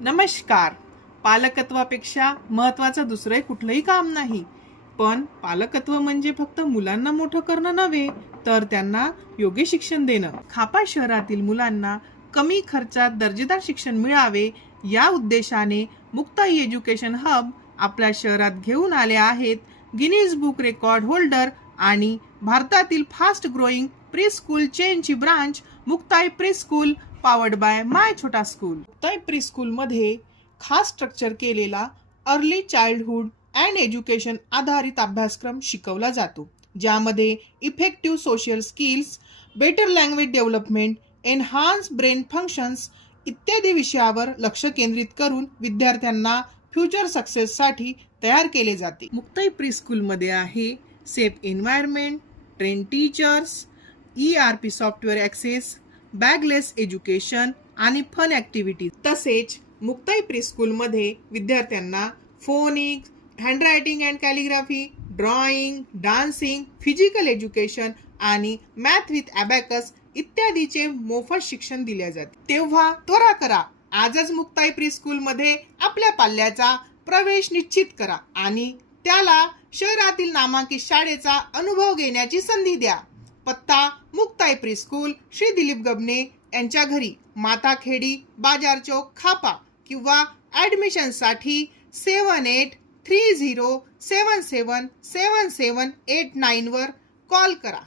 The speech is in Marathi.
नमस्कार. पालकत्वापेक्षा महत्वाचं दुसरं कुठलंही काम नाही. पण पालकत्व म्हणजे फक्त मुलांना मोठं करणं नव्हे, तर त्यांना योग्य शिक्षण देणं. खापा शहरातील मुलांना कमी खर्चात दर्जेदार शिक्षण मिळावे या उद्देशाने मुक्ताई एज्युकेशन हब आपल्या शहरात घेऊन आले आहेत. गिनीज बुक रेकॉर्ड होल्डर आणि भारतातील फास्ट ग्रोईंग प्री स्कूल चेनची branch Muktai pre school powered by my Chhota school. Muktai pre school मध्ये खास स्ट्रक्चर केलेला अर्ली चाइल्डहुड अँड एज्युकेशन आधारित अभ्यासक्रम शिकवला जातो, ज्यामध्ये effective social skills, better language development, enhance brain functions इत्यादी विषयावर लक्ष केंद्रित करून विद्यार्थ्यांना फ्युचर सक्सेससाठी तयार केले जाते. मुक्ताई प्री स्कूलमध्ये आहे safe environment, train teachers, ERP software access, bagless education आणि फन ॲक्टिव्हिटीज. तसेच मुक्ताई प्री स्कूलमध्ये विद्यार्थ्यांना phonics, handwriting and calligraphy, drawing, dancing, physical education आणि मॅथ विथ ॲबॅकस इत्यादीचे मोफत शिक्षण दिले जाते. तेव्हा त्वरा करा, आजच मुक्ताई प्री स्कूलमध्ये आपल्या पाल्याचा प्रवेश निश्चित करा आणि त्याला शहरातील नामांकित शाळेचा अनुभव घेण्याची संधी द्या. पत्ता मुक्ताई प्री स्कूल, श्री दिलीप गबने यांच्या घरी, माताखेडी, बाजार चौक, खापा. किंवा ॲडमिशनसाठी 7830777789 वर कॉल करा.